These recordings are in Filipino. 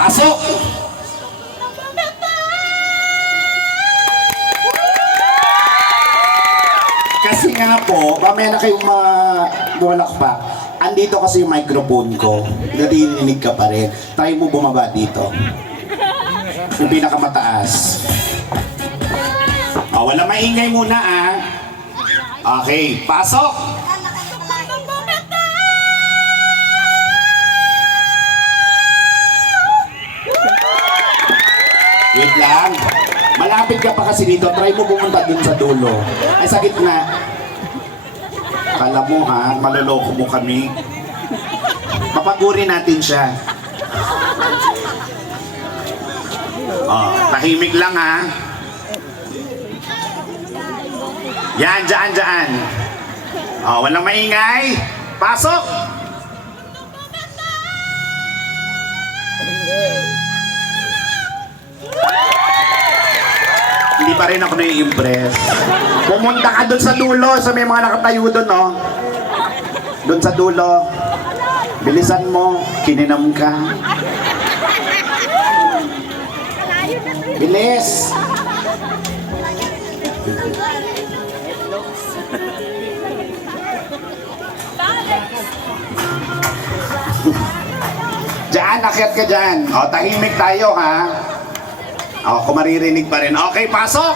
Pasok! Kasi nga po, mamaya na kayong mawalak pa. Andito kasi yung microphone ko. Narinig ka pa rin. Try mo bumaba dito. Yung pinakamataas. Wala maingay muna Okay, pasok! Wait lang. Malapit ka pa kasi dito. Try mo pumunta dun sa dulo. Ay, sa gitna. Kala mo maloloko mo kami. Papaguri natin siya. Tahimik lang Yan, dyan. Walang maingay. Pasok! Hindi pa rin ako nai-impress. Pumunta ka doon sa dulo, sa may mga nakatayo doon, Doon sa dulo. Bilisan mo, kininam ka. Bilis! Diyan, akyat ka dyan. Tahimik tayo, kung maririnig pa rin. Okay, pasok!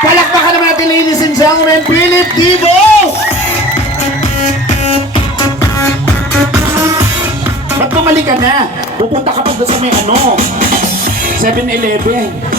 Palakpakan naman natin, ladies and gentlemen, Philip Divo! Ba't bumalik ka na? Pupunta ka pa doon sa may 7-Eleven.